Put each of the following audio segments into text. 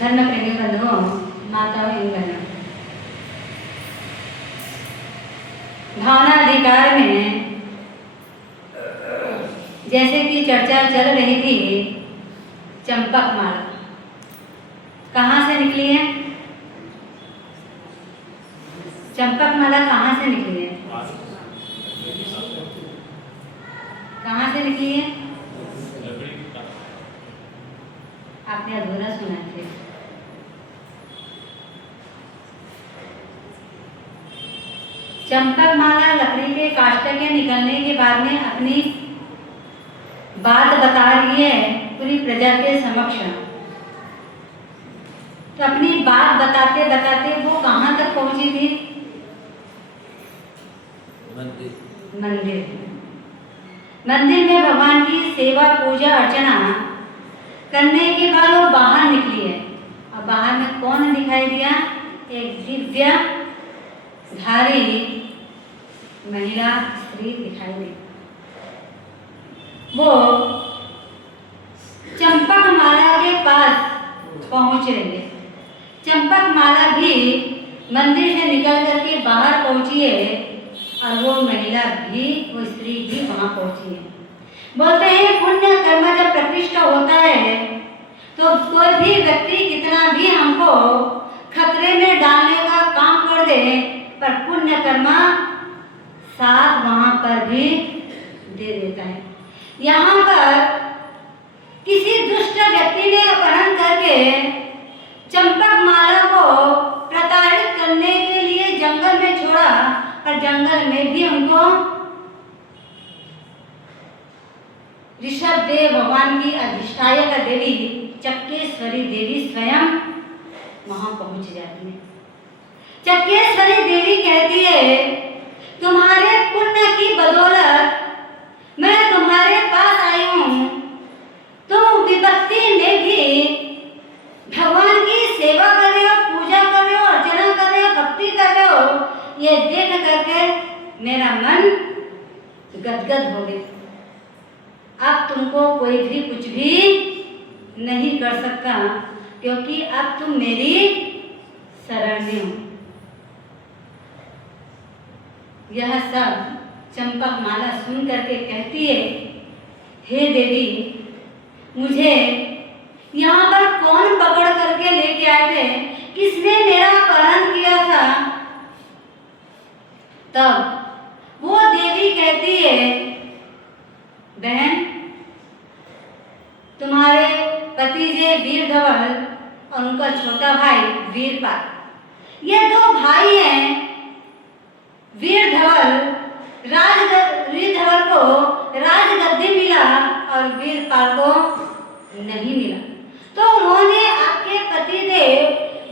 धर्म प्रेमी बंधुओं, माताओं एवं बहनों, भावना अधिकार में जैसे कि चर्चा चल रही थी, चंपक माला कहाँ से निकली है? चंपक माला कहाँ से निकली है? कहाँ से निकली है? आपने अधूरा सुना थे। चंपक माला लकड़ी के काष्ठकें निकलने के बाद में अपनी बात बता रही है पूरी प्रजा के समक्ष। तो अपनी बात बताते बताते वो कहाँ तक पहुंची थी? मंदिर। मंदिर में भगवान की सेवा पूजा अर्चना करने के बाद वो बाहर निकली है। और बाहर में कौन दिखाई दिया? एक दिव्य धारी महिला स्त्री दिखाई दी। वो चंपक माला के पास पहुंच रही है। चंपक माला भी मंदिर से निकल करके बाहर पहुंची है और वो महिला भी, वो स्त्री भी वहां पहुंची है। बोलते हैं पुण्य कर्म जब प्रकृष्ट होता है तो कोई भी व्यक्ति कितना भी हमको खतरे में डालने का काम कर दे, पर पुण्य कर्म साथ वहां पर भी दे देता है। यहाँ पर किसी दुष्ट व्यक्ति ने अपहरण करके चंपक माला को प्रताड़ित करने के लिए जंगल में छोड़ा, और जंगल में भी उनको ऋषभ देव भगवान की अधिष्ठायक देवी चक्केश्वरी देवी स्वयं वहां पहुंच जाती है। चक्केश्वरी देवी कहती है तुम्हारे पुण्य की बदौलत मैं तुम्हारे पास आई हूँ। तुम विपत्ति में भी भगवान की सेवा कर रहे हो, पूजा कर रहे हो, अर्चना कर रहे हो, भक्ति कर रहे हो। ये देख करके मेरा मन गदगद हो गया। अब तुमको कोई भी कुछ भी नहीं कर सकता, क्योंकि अब तुम मेरी शरण में हो। यह सब चंपक माला सुन करके कहती है, हे देवी, मुझे यहाँ पर कौन पकड़ करके लेके आए थे? किसने मेरा अपहरण किया था? तब वो देवी कहती है, बहन, तुम्हारे भतीजे वीर धवल और उनका छोटा भाई वीरपाल, ये दो भाई हैं। वीर धवल को राजगद्दी मिला और वीरपाल को नहीं मिला। तो उन्होंने आपके पतिदेव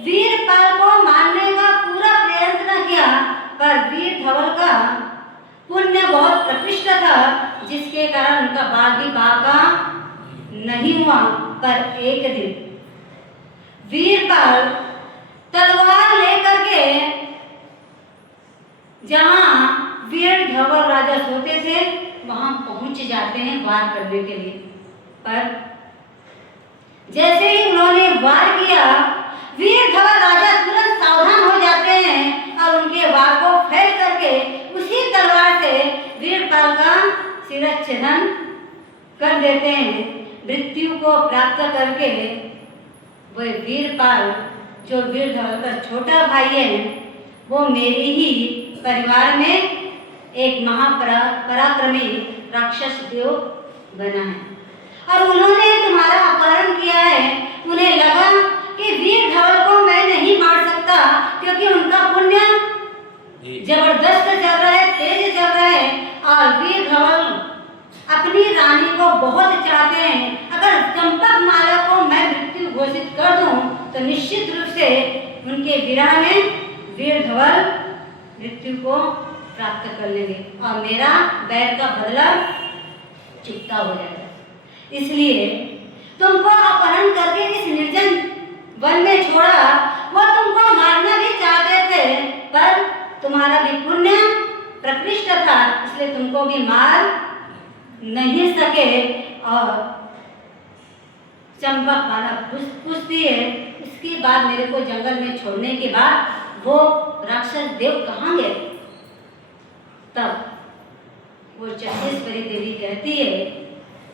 वीरपाल को मारने का पूरा प्रयत्न किया, पर वीर धवल का पुण्य बहुत प्रकृष्ट था, जिसके कारण उनका बाल भी बाका नहीं हुआ। पर एक दिन वीरपाल तलवार लेकर के जहां वीर धवल राजा सोते थे वहां पहुंच जाते हैं वार करने के लिए। पर जैसे ही उन्होंने वार किया, वीर धवल राजा तुरंत सावधान हो जाते हैं और उनके वार को फैल करके उसी तलवार से वीरपाल का शिरच्छेदन कर देते हैं। मृत्यु को प्राप्त करके वह वीरपाल, जो वीर धवल का छोटा भाई है, वो मेरे ही परिवार में एक महापराक्रमी राक्षस देव बना है। और उन्होंने जबरदस्त चल रहा है, तेज चल रहा है और वीर धवल अपनी रानी को बहुत चाहते हैं। अगर चंपक माला को मैं मृत्यु घोषित कर दूं तो निश्चित रूप से उनके विरह में वीर धवल मृत्यु को प्राप्त कर लेंगे और मेरा बैर का बदला चुकता हो जाएगा। इसलिए तुमको अपहरण करके इस निर्जन वन में छोड़ा। वो तुमको मारना भी चाहते थे पर तुम्हारा भी पुण्य प्रकृष्ट था, इसलिए तुमको भी मार नहीं सके। और चंपक माला पूछती है, इसके बाद मेरे को जंगल में छोड़ने के बाद वो राक्षस देव कहाँ गए? तब वो चक्रेश्वरी देवी कहती है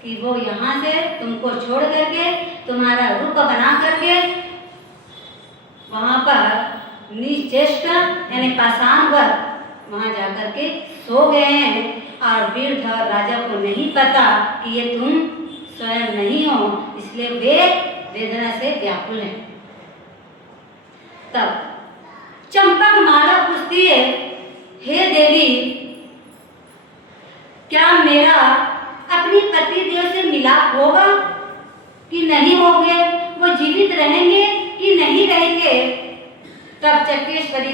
कि वो यहाँ से तुमको छोड़ करके तुम्हारा रूप बना करके वहाँ पर नीचेष्ट यानी पाषाण पर वहाँ जाकर के सो गए हैं। और वीरधर राजा को नहीं पता कि ये तुम स्वयं नहीं हो, इसलिए वे वेदना से व्याकुल हैं। तब चंपक माला पूछती है, हे देवी, क्या मेरा अपनी पति देव से मिलाप होगा कि नहीं होंगे? वो जीवित रहेंगे कि नहीं रहेंगे? तब चक्रेश्वरी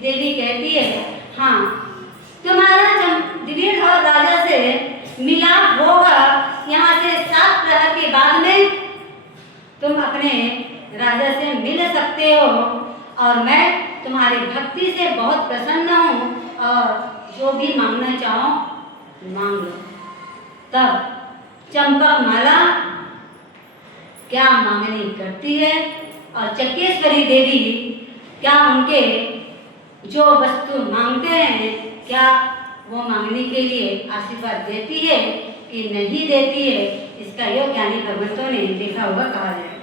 देवी कहती है, हाँ, तुम्हारा वीरधर राजा से मिलाप होगा। यहाँ से 7 प्रहर के बाद में तुम अपने राजा से मिल सकते हो और मैं तुम्हारी भक्ति से बहुत प्रसन्न हूँ और जो भी मांगना चाहो मांग लो। तब चंपक माला क्या मांगनी करती है और चक्रेश्वरी देवी क्या उनके जो वस्तु मांगते हैं क्या वो मांगने के लिए आशीर्वाद देती है कि नहीं देती है? इसका योग ज्ञानी भगवंतों ने देखा होगा, कहा जाए।